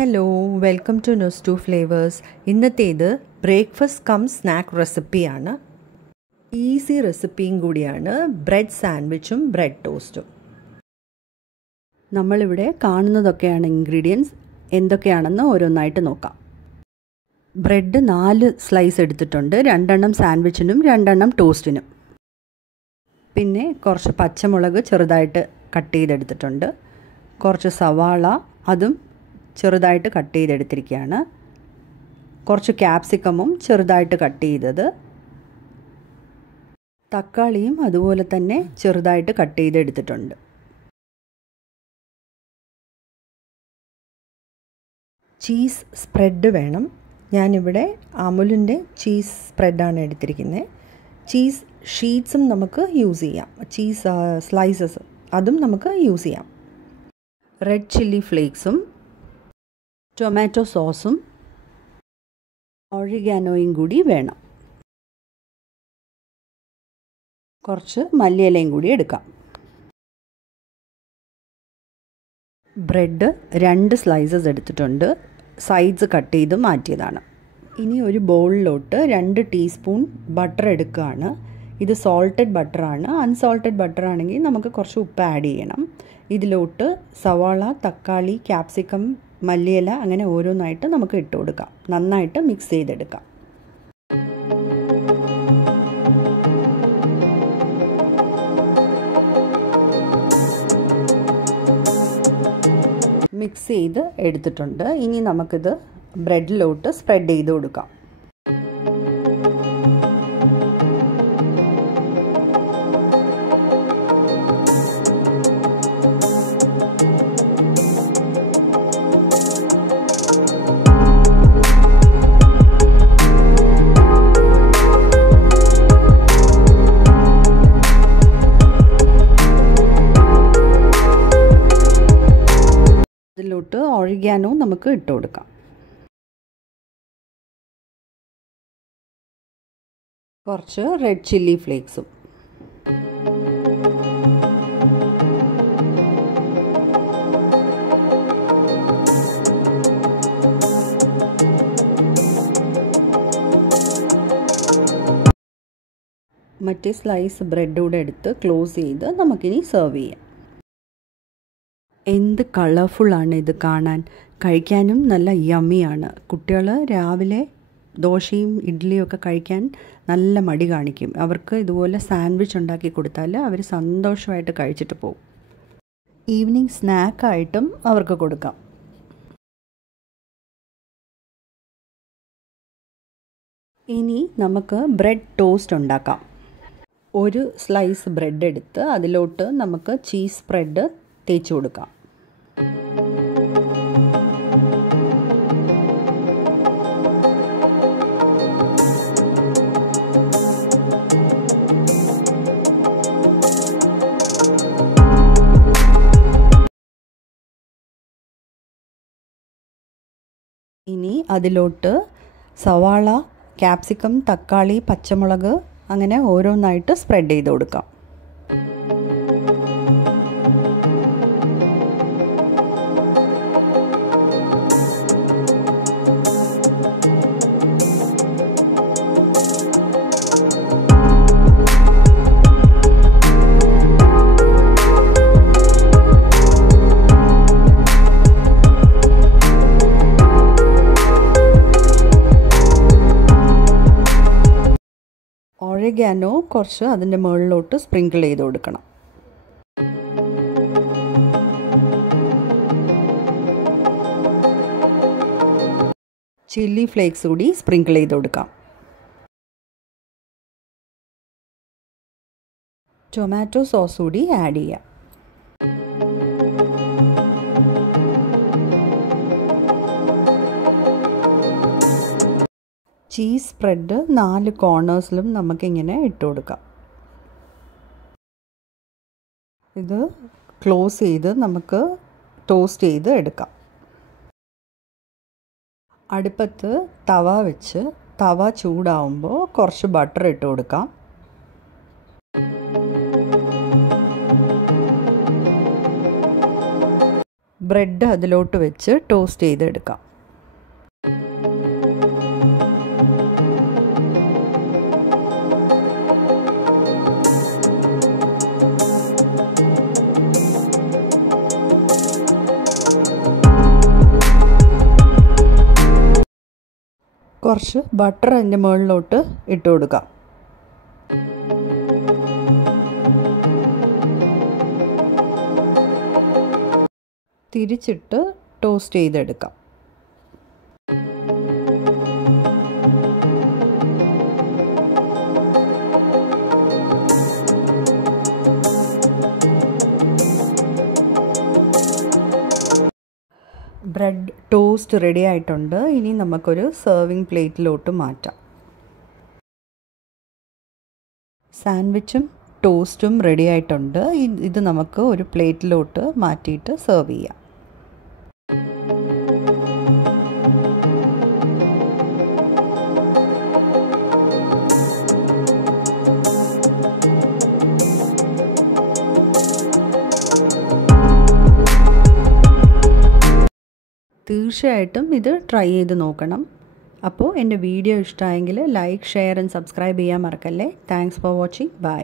Hello, welcome to Nostu Flavours. ഇന്നത്തേത് breakfast cum snack റെസിപ്പിയാണ്. Easy റെസിപ്പിയും കൂടിയാണ് ബ്രെഡ് സാൻഡ്വിച്ചും ബ്രെഡ് ടോസ്റ്റും. നമ്മളിവിടെ കാണുന്നതൊക്കെയാണ് ഇൻഗ്രീഡിയൻസ്. എന്തൊക്കെയാണെന്ന് ഓരോന്നായിട്ട് നോക്കാം. ബ്രെഡ് 4 സ്ലൈസ് എടുത്തിട്ടുണ്ട്. 2 എണ്ണം സാൻഡ്വിച്ചിനും 2 എണ്ണം ടോസ്റ്റിനും. പിന്നെ കുറച്ച് പച്ചമുളക് ചെറുതായിട്ട് കട്ട് ചെയ്തെടുത്തിട്ടുണ്ട്. കുറച്ച് സവാള അതും ചെറുതായിട്ട് കട്ട് ചെയ്തെടുത്തിരിക്കുകയാണ്. കുറച്ച് ക്യാപ്സിക്കമും ചെറുതായിട്ട് കട്ട് ചെയ്തത്. തക്കാളിയും അതുപോലെ തന്നെ ചെറുതായിട്ട് കട്ട് ചെയ്തെടുത്തിട്ടുണ്ട്. ചീസ് സ്പ്രെഡ് വേണം. ഞാനിവിടെ അമുലിൻ്റെ ചീസ് സ്പ്രെഡാണ് എടുത്തിരിക്കുന്നത്. ചീസ് ഷീറ്റ്സും നമുക്ക് യൂസ് ചെയ്യാം. ചീസ് സ്ലൈസസ് അതും നമുക്ക് യൂസ് ചെയ്യാം. റെഡ് ചില്ലി ഫ്ലേക്സും ടൊമാറ്റോ സോസും ഒറിഗാനോയും കൂടി വേണം. കുറച്ച് മല്ലിയിലയും കൂടി എടുക്കാം. ബ്രെഡ് 2 സ്ലൈസസ് എടുത്തിട്ടുണ്ട്. സൈഡ്സ് കട്ട് ചെയ്ത് മാറ്റിയതാണ്. ഇനി ഒരു ബൗളിലോട്ട് 2 ടീസ്പൂൺ ബട്ടർ എടുക്കുകയാണ്. ഇത് സോൾട്ടഡ് ബട്ടറാണ്. അൺസോൾട്ടഡ് ബട്ടർ ആണെങ്കിൽ നമുക്ക് കുറച്ച് ഉപ്പ് ആഡ് ചെയ്യണം. ഇതിലോട്ട് സവാള, തക്കാളി, ക്യാപ്സിക്കം, മല്ലിയില അങ്ങനെ ഓരോന്നായിട്ട് നമുക്ക് ഇട്ട് കൊടുക്കാം. നന്നായിട്ട് മിക്സ് ചെയ്തെടുക്കാം. മിക്സ് ചെയ്ത് എടുത്തിട്ടുണ്ട്. ഇനി നമുക്കിത് ബ്രെഡിലോട്ട് സ്പ്രെഡ് ചെയ്ത് കൊടുക്കാം. ഇതിലോട്ട് ഒറിഗാനോ നമുക്ക് ഇട്ട് കൊടുക്കാം. കുറച്ച് റെഡ് ചില്ലി ഫ്ലേക്സും. മറ്റേ സ്ലൈസ് ബ്രെഡ് കൂടെ എടുത്ത് ക്ലോസ് ചെയ്ത് നമുക്കിനി സെർവ് ചെയ്യാം. എന്ത് കളർഫുള്ളാണ് ഇത് കാണാൻ. കഴിക്കാനും നല്ല യമ്മിയാണ്. കുട്ടികൾ രാവിലെ ദോശയും ഇഡ്ഡലിയും ഒക്കെ കഴിക്കാൻ നല്ല മടി കാണിക്കും. അവർക്ക് ഇതുപോലെ സാൻഡ്വിച്ച് ഉണ്ടാക്കി കൊടുത്താൽ അവർ സന്തോഷമായിട്ട് കഴിച്ചിട്ട് പോകും. ഈവനിങ് സ്നാക്കായിട്ടും അവർക്ക് കൊടുക്കാം. ഇനി നമുക്ക് ബ്രെഡ് ടോസ്റ്റ് ഉണ്ടാക്കാം. ഒരു സ്ലൈസ് ബ്രെഡ് എടുത്ത് അതിലോട്ട് നമുക്ക് ചീസ് സ്പ്രെഡ് തേച്ച് കൊടുക്കാം. ഇനി അതിലോട്ട് സവാള, ക്യാപ്സിക്കം, തക്കാളി, പച്ചമുളക് അങ്ങനെ ഓരോന്നായിട്ട് സ്പ്രെഡ് ചെയ്ത് കൊടുക്കാം. ഒറിഗാനോ കുറച്ച് അതിൻ്റെ മുകളിലോട്ട് സ്പ്രിങ്കിൾ ചെയ്ത് കൊടുക്കണം. ചില്ലി ഫ്ലേക്സ് കൂടി സ്പ്രിങ്കിൾ ചെയ്ത് കൊടുക്കാം. ടൊമാറ്റോ സോസ് കൂടി ആഡ് ചെയ്യാം. ചീസ് സ്പ്രെഡ് 4 കോർണേഴ്സിലും നമുക്കിങ്ങനെ ഇട്ട് കൊടുക്കാം. ഇത് ക്ലോസ് ചെയ്ത് നമുക്ക് ടോസ്റ്റ് ചെയ്ത് എടുക്കാം. അടുപ്പത്ത് തവ വെച്ച് തവ ചൂടാവുമ്പോൾ കുറച്ച് ബട്ടർ ഇട്ട് കൊടുക്കാം. ബ്രെഡ് അതിലോട്ട് വെച്ച് ടോസ്റ്റ് ചെയ്തെടുക്കാം. കുറച്ച് ബട്ടർ അതിൻ്റെ മുകളിലോട്ട് ഇട്ട് കൊടുക്കാം. തിരിച്ചിട്ട് ടോസ്റ്റ് ചെയ്തെടുക്കാം. ബ്രെഡ് ടോസ്റ്റ് റെഡി ആയിട്ടുണ്ട്. ഇനി നമുക്കൊരു സെർവിങ് പ്ലേറ്റിലോട്ട് മാറ്റാം. സാൻഡ്വിച്ചും ടോസ്റ്റും റെഡി ആയിട്ടുണ്ട്. ഇത് നമുക്ക് ഒരു പ്ലേറ്റിലോട്ട് മാറ്റിയിട്ട് സെർവ് ചെയ്യാം. തീർച്ചയായിട്ടും ഇത് ട്രൈ ചെയ്ത് നോക്കണം. അപ്പോൾ എൻ്റെ വീഡിയോ ഇഷ്ടമായെങ്കിൽ ലൈക്ക്, ഷെയർ ആൻഡ് സബ്സ്ക്രൈബ് ചെയ്യാൻ മറക്കല്ലേ. Thanks for watching. ബൈ.